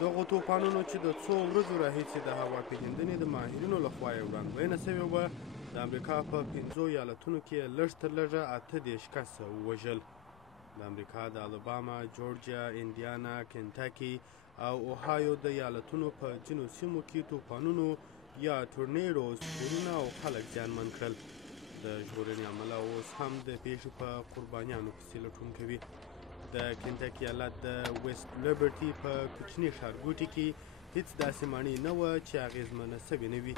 دغو توپانونو چې د څو ورځو راهیسې د هوا پیژندنې د ماهرینو لخوا یې وړاندوینه سوې وه د امریکا په 5 ایالتونو کې لږ تر لږه 38 کسه ووژل. د امریکا د الاباما، جورجیا، انډیانا، کنټاکي او اوهایو د ایالتونو په ځینو سیمو کې توپانونو یا ټورنیډوز کورونه او خلک زیانمن کړل. د ژغورنې عمله اوس هم د پیښې په قربانیانو پسې لټون کوي. د کنټاکي ایالت د ویسټ لیبرټي په کوچني ښارګوټي کې هیڅ داسې ماڼۍ نه وه چې اغېزمنه سوې نه وي.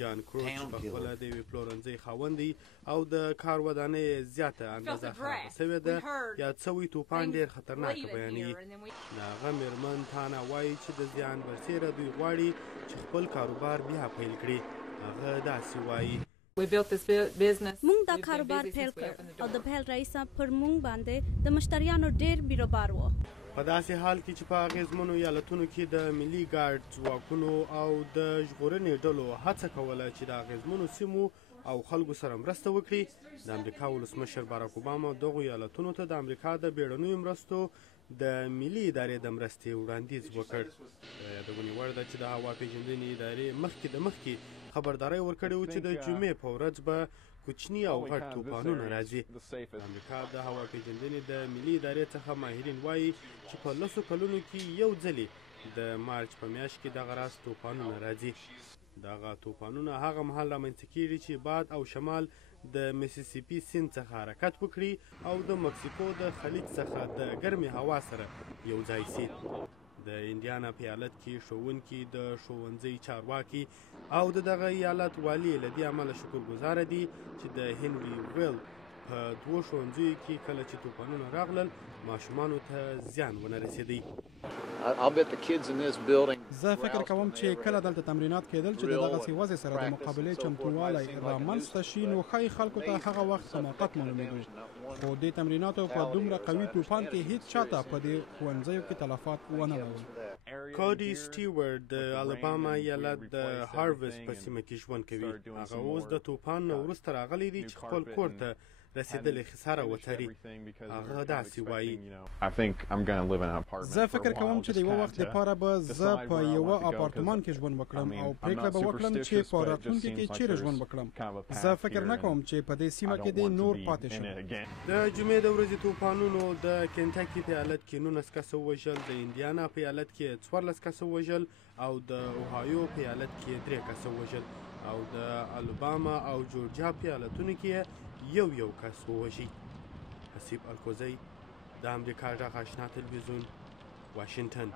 جان کروچ پخپله د یوې پلورنځۍ خاوند دی او د کار ودانۍ زیاته اندازه خرابه سوې ده. یاد سوی توپان ډېر خطرناکه بیانوي. د هغه میرمن تانا وایي چې د زیان برسېره دوی غواړي چې خپل کاروبار بیا پیل کړي. هغه داسې وایي: مونږ دا کاروبار پیل کړ او د پیل رئیسه پر مونږ باندې د مشتریانو ډېر بیروبار و. په داسې حال کې چې په اغېزمنو ایالتونو کې د ملي ګارد ځواکونو او د ژغورنې ډلو هڅه کوله چې د اغېزمنو سیمو او خلکو سره مرسته وکړي، د امریکا ولسمشر باراک اوباما دغو ایالتونو ته د امریکا د بیړنیو مرستو د ملي ادارې د مرستې وړاندیز وکړ. یادونې وړ ده چې د هوا پیژندنې ادارې مخکې خبرداری ورکړی و چې د جمعې په ورځ به کوچني او غټ توپانونه راځي. د امریکا د هوا پیژندنې د ملي ادارې څخه ماهرین وایي چې په 10 کلونو کې یو ځلې د مارچ په میاشت کې دغه راس توپانونه راځي. دغه توپانونه هغه مهال رامنځته کیږي چې باد او شمال د میسیسیپي سیند څخه حرکت وکړي او د مکسیکو د خلیج څخه د ګرمې هوا سره یو ځای شي. د انډیانا په ایالت کې ښوونکي، د ښوونځي چارواکي او د دغه ایالت والي له دې امله شکرګزاره دي چې د هنري ویل په 2 ښوونځیو کې کله چې توپانونه راغلل ماشومانو ته زیان ونه رسېدی. زه فکر کوم چې کله دلته تمرینات کېدل چې د دغسې وضع سره د مقابلې چمتووالی رامنځته شي نو ښایي خلکو ته هغه وخت حماقت معلومېدو، خو دې تمریناتو په دومره قوي توپان کې هیڅ چاته په دې ښوونځیو کې تلفات ونه راغلل. کاډي سټیورټ د الاباما ایالت د هارویست په سیمه کې ژوند کوي. هغه اوس د توپان نه وروسته راغلی دی چې خپل کور ته رسیدلې خساره وتړي. هغه داسې وایي: زه فکر کوم چې د یوه وخت لپاره به زه په یوه اپارتمان کې ژوند وکړم او پریکړه به وکړم چې په راتلونکي کې چیرې ژوند وکړم. زه فکر نه کوم چې په دې سیمه کې دې نور پاتې شم. د جمعې د ورځې توپانونو د کنټاکي په ایالت کې 19 کسه ووژل، د انډیانا په ایالت کې 14 کسه ووژل او د اوهایو په ایالت کې 3 کسه ووژل او د الاباما او جورجیا په ایالتونو کې یو کس ووژي. حسیب الکوزی، د امریکا غږ آشنا تلویزیون، واشنگټن.